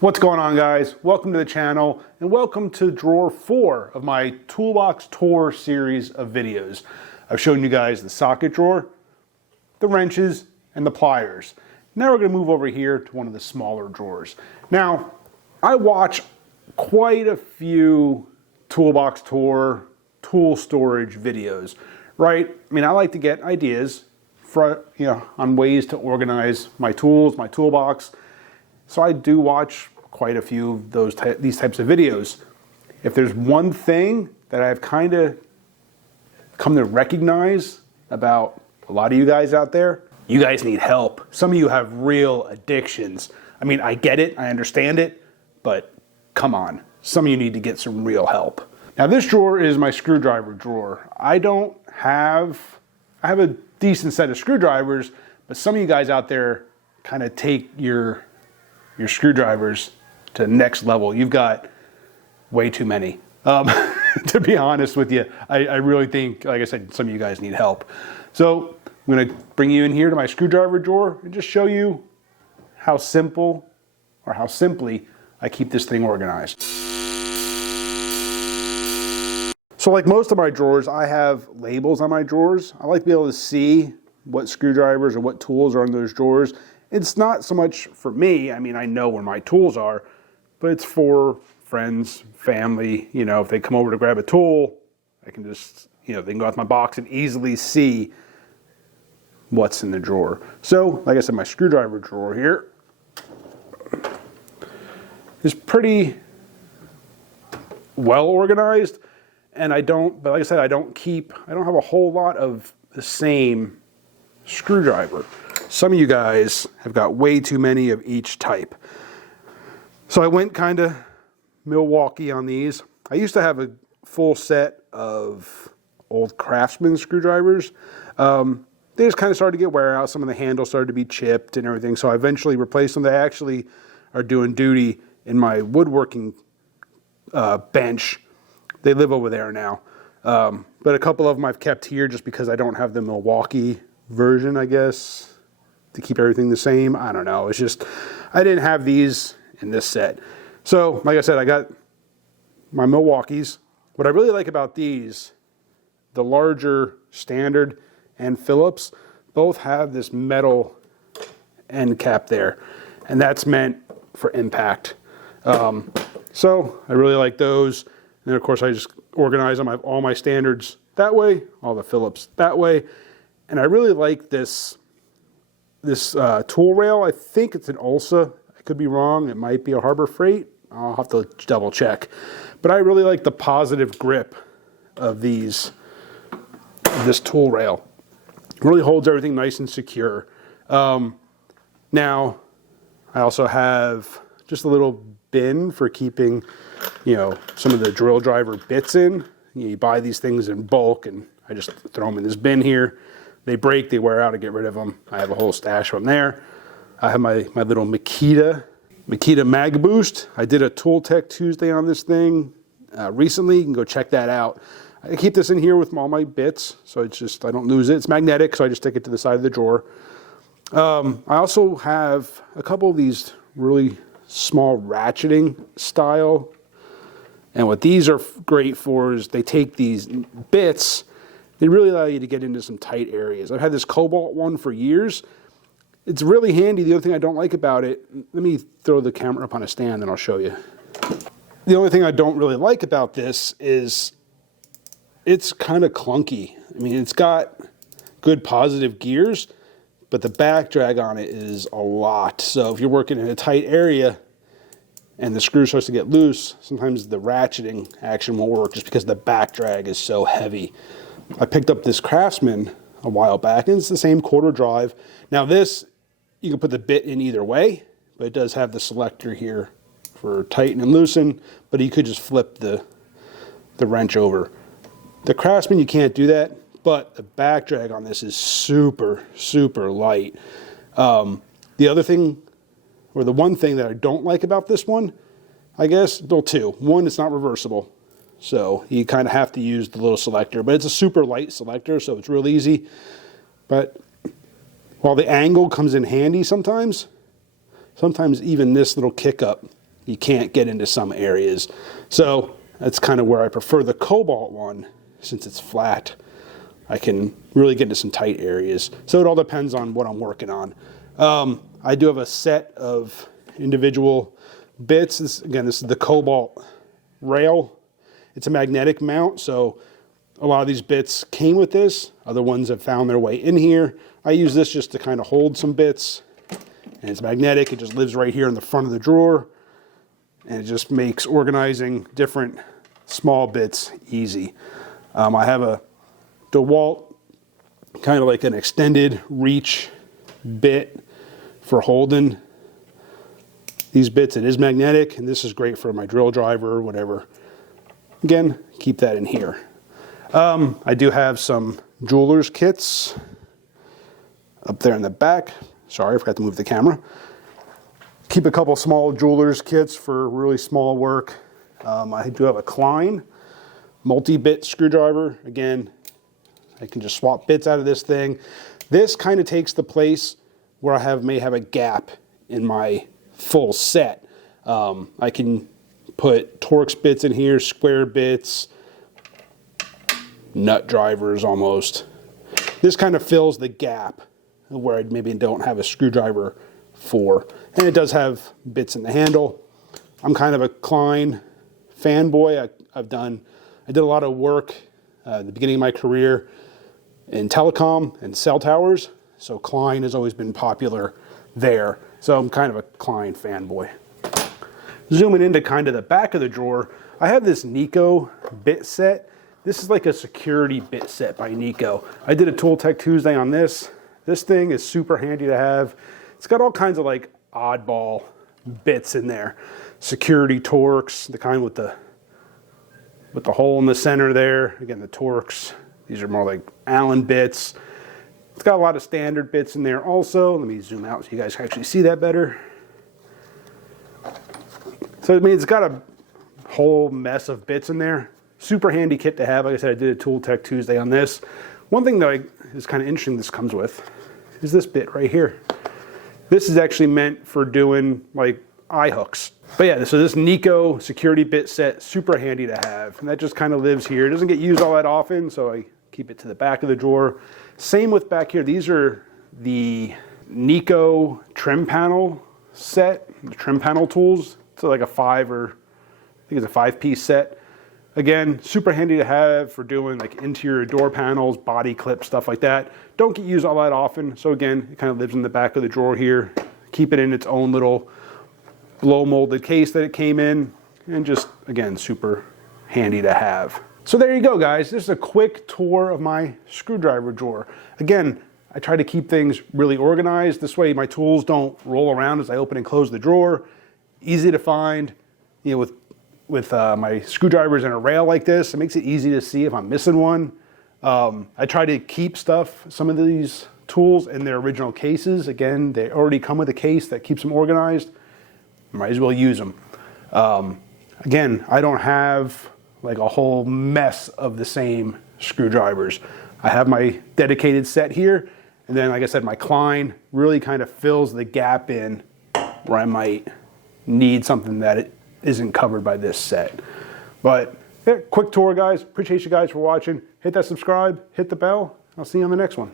What's going on, guys? Welcome to the channel and welcome to drawer 4 of my Toolbox Tour series of videos. I've shown you guys the socket drawer, the wrenches, and the pliers. Now we're going to move over here to one of the smaller drawers. Now, I watch quite a few Toolbox Tour tool storage videos, right? I mean, I like to get ideas on ways to organize my tools, my toolbox. So I do watch quite a few of these types of videos. If there's one thing that I've kind of come to recognize about a lot of you guys out there, you guys need help. Some of you have real addictions. I mean, I get it, I understand it, but come on. Some of you need to get some real help. Now this drawer is my screwdriver drawer. I have a decent set of screwdrivers, but some of you guys out there kind of take your screwdrivers to the next level. You've got way too many. To be honest with you, I really think, like I said, some of you guys need help. So I'm going to bring you in here to my screwdriver drawer and just show you how simply I keep this thing organized. So like most of my drawers, I have labels on my drawers. I like to be able to see what screwdrivers or what tools are in those drawers. It's not so much for me. I mean, I know where my tools are, but it's for friends, family. You know, if they come over to grab a tool, I can just, they can go out my box and easily see what's in the drawer. So, like I said, my screwdriver drawer here is pretty well organized. And but like I said, I don't have a whole lot of the same screwdriver. Some of you guys have got way too many of each type. So I went kind of Milwaukee on these. I used to have a full set of old Craftsman screwdrivers. They just kind of started to get wear out. Some of the handles started to be chipped and everything. So I eventually replaced them. They actually are doing duty in my woodworking bench. They live over there now. But a couple of them I've kept here just because I don't have the Milwaukee version, I guess, to keep everything the same. I don't know. It's just, I didn't have these in this set. So, like I said, I got my Milwaukees. What I really like about these, the larger Standard and Phillips, both have this metal end cap there. And that's meant for impact. So, I really like those. And then, of course, I just organize them. I have all my Standards that way, all the Phillips that way. And I really like this tool rail. I think it's an Ulsa. I could be wrong. It might be a Harbor Freight. I'll have to double check. But I really like the positive grip of this tool rail. It really holds everything nice and secure. Now, I also have just a little bin for keeping, some of the drill driver bits in. You buy these things in bulk, and I just throw them in this bin here. They break, they wear out, I get rid of them. I have a whole stash from there. I have my little Makita Mag Boost. I did a Tool Tech Tuesday on this thing recently. You can go check that out. I keep this in here with all my bits, so it's just, I don't lose it. It's magnetic, so I just stick it to the side of the drawer. I also have a couple of these really small ratcheting style. And what these are great for is they take these bits, they really allow you to get into some tight areas. I've had this Cobalt one for years. It's really handy. The other thing I don't like about it, let me throw the camera up on a stand and I'll show you. The only thing I don't really like about this is it's kind of clunky. I mean, it's got good positive gears, but the back drag on it is a lot. So if you're working in a tight area and the screw starts to get loose, sometimes the ratcheting action won't work just because the back drag is so heavy. I picked up this Craftsman a while back, and it's the same quarter drive. Now this, you can put the bit in either way, but it does have the selector here for tighten and loosen, but you could just flip the wrench over. The Craftsman, you can't do that, but the back drag on this is super, super light. The other thing, or the one thing that I don't like about this one, I guess, well, two. One, it's not reversible. So you kind of have to use the little selector, but it's a super light selector, so it's real easy. But while the angle comes in handy sometimes even this little kick up you can't get into some areas. So that's kind of where I prefer the Cobalt one. Since it's flat, I can really get into some tight areas. So it all depends on what I'm working on. I do have a set of individual bits. This is the Cobalt rail. It's a magnetic mount, so a lot of these bits came with this. Other ones have found their way in here. I use this just to kind of hold some bits, and it's magnetic. It just lives right here in the front of the drawer, and it just makes organizing different small bits easy. I have a DeWalt, kind of like an extended reach bit for holding these bits. It is magnetic, and this is great for my drill driver or whatever. Again, keep that in here. I do have some jeweler's kits up there in the back. Sorry, I forgot to move the camera. Keep a couple small jeweler's kits for really small work. I do have a Klein multi-bit screwdriver. Again, I can just swap bits out of this thing. This kind of takes the place where I may have a gap in my full set. I can put Torx bits in here, square bits, nut drivers almost. This kind of fills the gap where I maybe don't have a screwdriver for. And it does have bits in the handle. I'm kind of a Klein fanboy. I did a lot of work at the beginning of my career in telecom and cell towers, so Klein has always been popular there. So I'm kind of a Klein fanboy. Zooming into kind of the back of the drawer, I have this Nico bit set. This is like a security bit set by Nico. I did a Tool Tech Tuesday on this. This thing is super handy to have. It's got all kinds of like oddball bits in there. Security Torx, the kind with the hole in the center there. Again, the Torx. These are more like Allen bits. It's got a lot of standard bits in there also. Let me zoom out so you guys can actually see that better. So I mean, it's got a whole mess of bits in there. Super handy kit to have. Like I said, I did a Tool Tech Tuesday on this. One thing that is kind of interesting this comes with is this bit right here. This is actually meant for doing like eye hooks. But yeah, so this Nico security bit set, super handy to have. And that just kind of lives here. It doesn't get used all that often, so I keep it to the back of the drawer. Same with back here. These are the Nico trim panel set, the trim panel tools. It's like a I think it's a 5-piece set. Again, super handy to have for doing like interior door panels, body clips, stuff like that. Don't get used all that often. So again, it kind of lives in the back of the drawer here. Keep it in its own little blow molded case that it came in, and just again super handy to have. So there you go, guys. This is a quick tour of my screwdriver drawer. Again, I try to keep things really organized. This way my tools don't roll around as I open and close the drawer. Easy to find. You know, with my screwdrivers in a rail like this, it makes it easy to see if I'm missing one. I try to keep some of these tools in their original cases. Again, they already come with a case that keeps them organized. Might as well use them. Again, I don't have like a whole mess of the same screwdrivers. I have my dedicated set here, and then like I said, my Klein really kind of fills the gap in where I might need something that it isn't covered by this set. But yeah, quick tour, guys. Appreciate you guys for watching. Hit that subscribe, hit the bell. I'll see you on the next one.